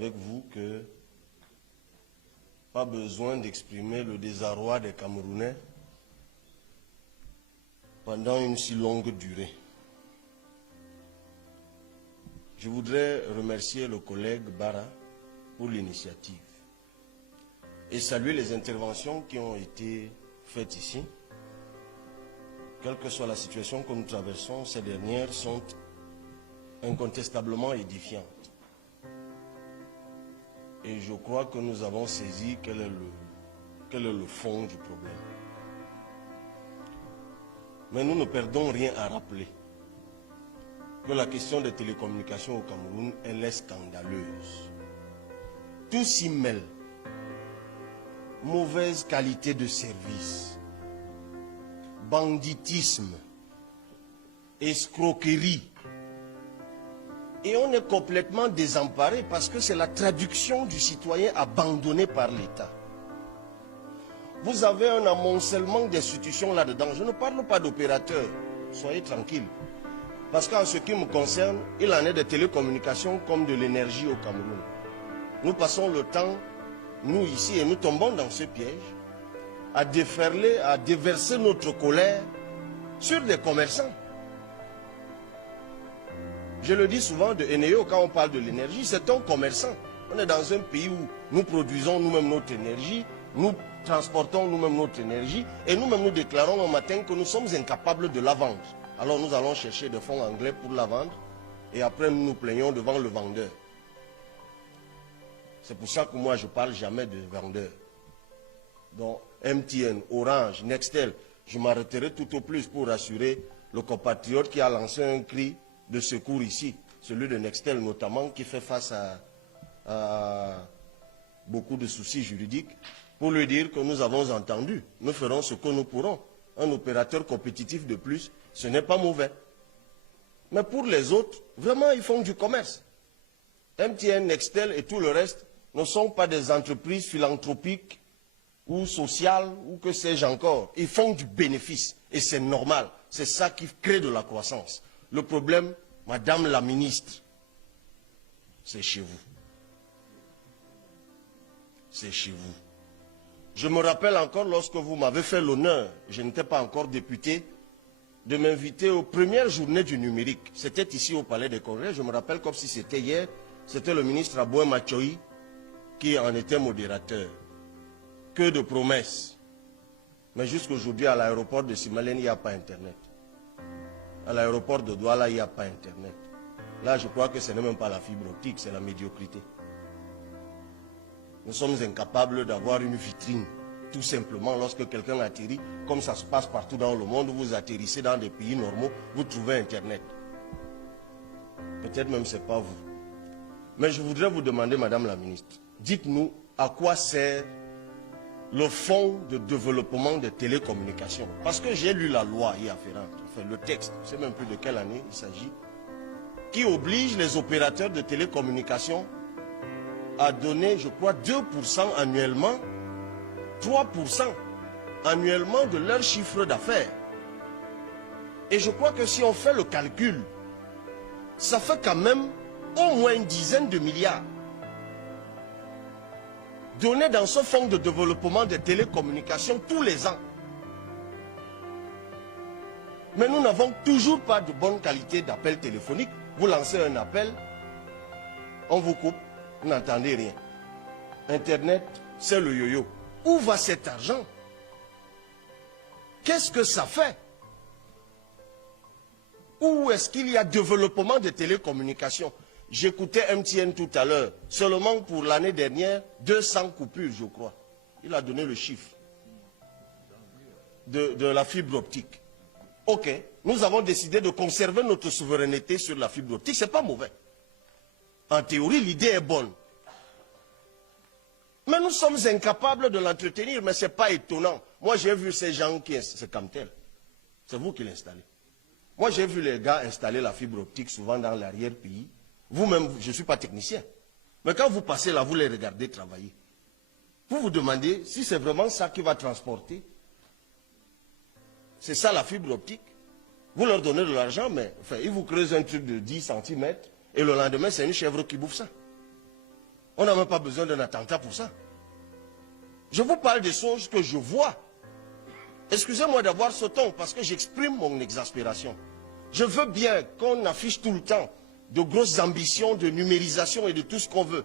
avec vous que pas besoin d'exprimer le désarroi des Camerounais pendant une si longue durée. Je voudrais remercier le collègue Bara pour l'initiative et saluer les interventions qui ont été faites ici. Quelle que soit la situation que nous traversons, ces dernières sont incontestablement édifiantes. Et je crois que nous avons saisi quel est le fond du problème. Mais nous ne perdons rien à rappeler que la question des télécommunications au Cameroun, elle est scandaleuse. Tout s'y mêle. Mauvaise qualité de service, banditisme, escroquerie. Et on est complètement désemparé parce que c'est la traduction du citoyen abandonné par l'État. Vous avez un amoncellement d'institutions là-dedans. Je ne parle pas d'opérateurs, soyez tranquilles. Parce qu'en ce qui me concerne, il en est des télécommunications comme de l'énergie au Cameroun. Nous passons le temps, nous ici, et nous tombons dans ce piège, à déferler, à déverser notre colère sur des commerçants. Je le dis souvent de Eneo quand on parle de l'énergie, c'est un commerçant. On est dans un pays où nous produisons nous-mêmes notre énergie, nous transportons nous-mêmes notre énergie et nous-mêmes nous déclarons un matin que nous sommes incapables de la vendre. Alors nous allons chercher des fonds anglais pour la vendre et après nous nous plaignons devant le vendeur. C'est pour ça que moi je ne parle jamais de vendeurs. Donc MTN, Orange, Nextel, je m'arrêterai tout au plus pour rassurer le compatriote qui a lancé un cri de secours ici, celui de Nextel notamment, qui fait face à beaucoup de soucis juridiques, pour lui dire que nous avons entendu, nous ferons ce que nous pourrons. Un opérateur compétitif de plus, ce n'est pas mauvais. Mais pour les autres, vraiment, ils font du commerce. MTN, Nextel et tout le reste ne sont pas des entreprises philanthropiques ou sociales ou que sais-je encore. Ils font du bénéfice et c'est normal. C'est ça qui crée de la croissance. Le problème, Madame la ministre, c'est chez vous. C'est chez vous. Je me rappelle encore lorsque vous m'avez fait l'honneur, je n'étais pas encore député, de m'inviter aux premières journées du numérique. C'était ici au Palais des Congrès, je me rappelle comme si c'était hier, c'était le ministre Aboué Machoï qui en était modérateur. Que de promesses. Mais jusqu'aujourd'hui, à l'aéroport de Simalène, il n'y a pas Internet. À l'aéroport de Douala, il n'y a pas Internet. Là, je crois que ce n'est même pas la fibre optique, c'est la médiocrité. Nous sommes incapables d'avoir une vitrine. Tout simplement, lorsque quelqu'un atterrit, comme ça se passe partout dans le monde, vous atterrissez dans des pays normaux, vous trouvez Internet. Peut-être même ce n'est pas vous. Mais je voudrais vous demander, Madame la ministre, dites-nous à quoi sert le fonds de développement des télécommunications. Parce que j'ai lu la loi y afférente, enfin le texte, je ne sais même plus de quelle année il s'agit, qui oblige les opérateurs de télécommunications à donner, je crois, 2% annuellement, 3% annuellement de leur chiffre d'affaires. Et je crois que si on fait le calcul, ça fait quand même au moins une dizaine de milliards donnés dans ce fonds de développement des télécommunications tous les ans. Mais nous n'avons toujours pas de bonne qualité d'appel téléphonique. Vous lancez un appel, on vous coupe, vous n'entendez rien. Internet, c'est le yo-yo. Où va cet argent? Qu'est-ce que ça fait? Où est-ce qu'il y a développement des télécommunications? J'écoutais MTN tout à l'heure. Seulement pour l'année dernière, 200 coupures, je crois. Il a donné le chiffre de la fibre optique. Ok, nous avons décidé de conserver notre souveraineté sur la fibre optique. Ce n'est pas mauvais. En théorie, l'idée est bonne. Mais nous sommes incapables de l'entretenir, mais ce n'est pas étonnant. Moi, j'ai vu ces gens qui... C'est Camtel. C'est vous qui l'installez. Moi, j'ai vu les gars installer la fibre optique souvent dans l'arrière-pays. Vous-même, je ne suis pas technicien. Mais quand vous passez là, vous les regardez travailler. Vous vous demandez si c'est vraiment ça qui va transporter. C'est ça la fibre optique. Vous leur donnez de l'argent, mais enfin, ils vous creusent un truc de 10 cm et le lendemain, c'est une chèvre qui bouffe ça. On n'a même pas besoin d'un attentat pour ça. Je vous parle des choses que je vois. Excusez-moi d'avoir ce ton parce que j'exprime mon exaspération. Je veux bien qu'on affiche tout le temps de grosses ambitions de numérisation et de tout ce qu'on veut.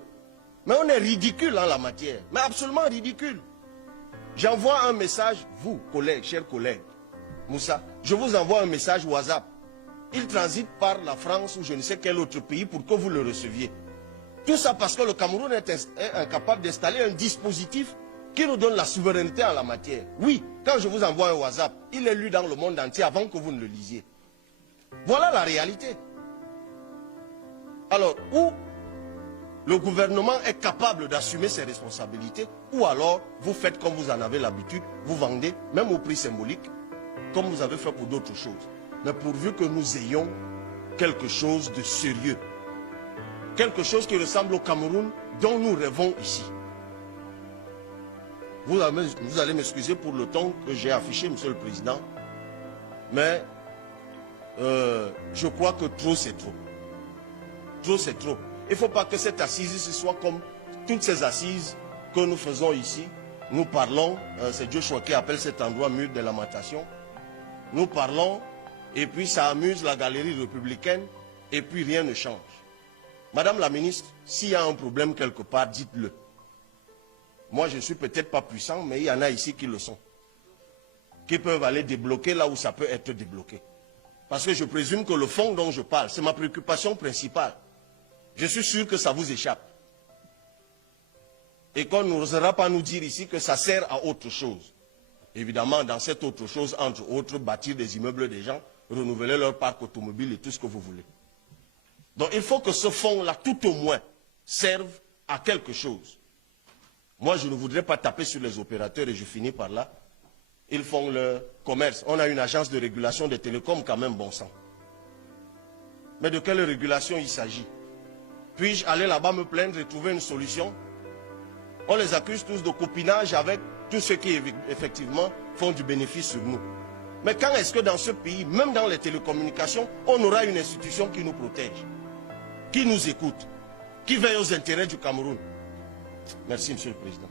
Mais on est ridicule en la matière. Mais absolument ridicule. J'envoie un message, vous, collègues, chers collègues, Moussa, je vous envoie un message WhatsApp. Il transite par la France ou je ne sais quel autre pays pour que vous le receviez. Tout ça parce que le Cameroun est incapable d'installer un dispositif qui nous donne la souveraineté en la matière. Oui, quand je vous envoie un WhatsApp, il est lu dans le monde entier avant que vous ne le lisiez. Voilà la réalité. Alors, ou le gouvernement est capable d'assumer ses responsabilités, ou alors vous faites comme vous en avez l'habitude, vous vendez, même au prix symbolique, comme vous avez fait pour d'autres choses. Mais pourvu que nous ayons quelque chose de sérieux, quelque chose qui ressemble au Cameroun dont nous rêvons ici. Vous allez m'excuser pour le ton que j'ai affiché, Monsieur le Président, mais je crois que trop c'est trop. Trop c'est trop. Il ne faut pas que cette assise ce soit comme toutes ces assises que nous faisons ici. Nous parlons, c'est Joshua qui appelle cet endroit mur de lamentation. Nous parlons et puis ça amuse la galerie républicaine et puis rien ne change. Madame la ministre, s'il y a un problème quelque part, dites-le. Moi, je ne suis peut-être pas puissant, mais il y en a ici qui le sont. Qui peuvent aller débloquer là où ça peut être débloqué. Parce que je présume que le fond dont je parle, c'est ma préoccupation principale. Je suis sûr que ça vous échappe. Et qu'on n'osera pas nous dire ici que ça sert à autre chose. Évidemment, dans cette autre chose, entre autres, bâtir des immeubles des gens, renouveler leur parc automobile et tout ce que vous voulez. Donc il faut que ce fonds-là, tout au moins, serve à quelque chose. Moi, je ne voudrais pas taper sur les opérateurs et je finis par là. Ils font le commerce. On a une agence de régulation des télécoms quand même, bon sang. Mais de quelle régulation il s'agit? Puis-je aller là-bas me plaindre et trouver une solution? On les accuse tous de copinage avec tous ceux qui, effectivement, font du bénéfice sur nous. Mais quand est-ce que dans ce pays, même dans les télécommunications, on aura une institution qui nous protège, qui nous écoute, qui veille aux intérêts du Cameroun? Merci, Monsieur le Président.